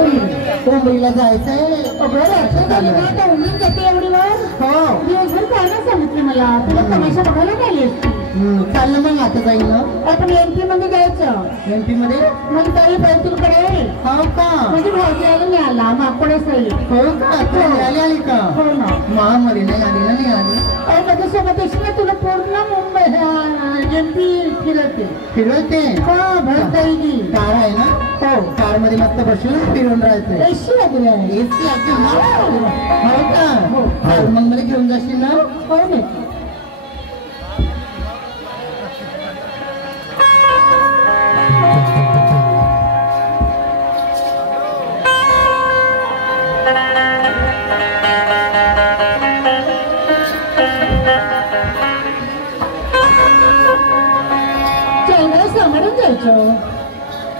उमरीला जायचंय. उमरीत जाते एवढी वर. हो दिवसभर काय ना सांगितलं मला. तुला तमाशा बघायला गेली असती. चाललं मग आता जाईल ना. आपण एमपी मध्ये जायचं. एमपी मध्ये मग ताई बैतूलकडे. हो का. म्हणजे भाजी आली नाही आला माकडे सही. हो का. आली का. हो ना. महामध्ये नाही आली ना. नाही आली. माझ्यासोबत अशी तुला पूर्ण मुंबई एमपी फिरवते. हा भरताईची कार आहे ना. हो कार मध्ये मस्त बसून फिरून राहायचं. एसी लागली आहे. एसी हो का. मग मला घेऊन जाशील ना. हो ना.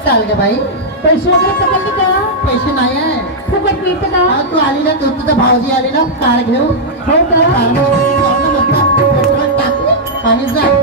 चाल ग बाई. पैसे वगैरे पकडले का. पैसे नाही आहे. फुकट मिळतं का. तू आली ना. तुझा भाऊजी आले ना कार घेऊन. हो का. पेट्रोल टाकले आणि जा.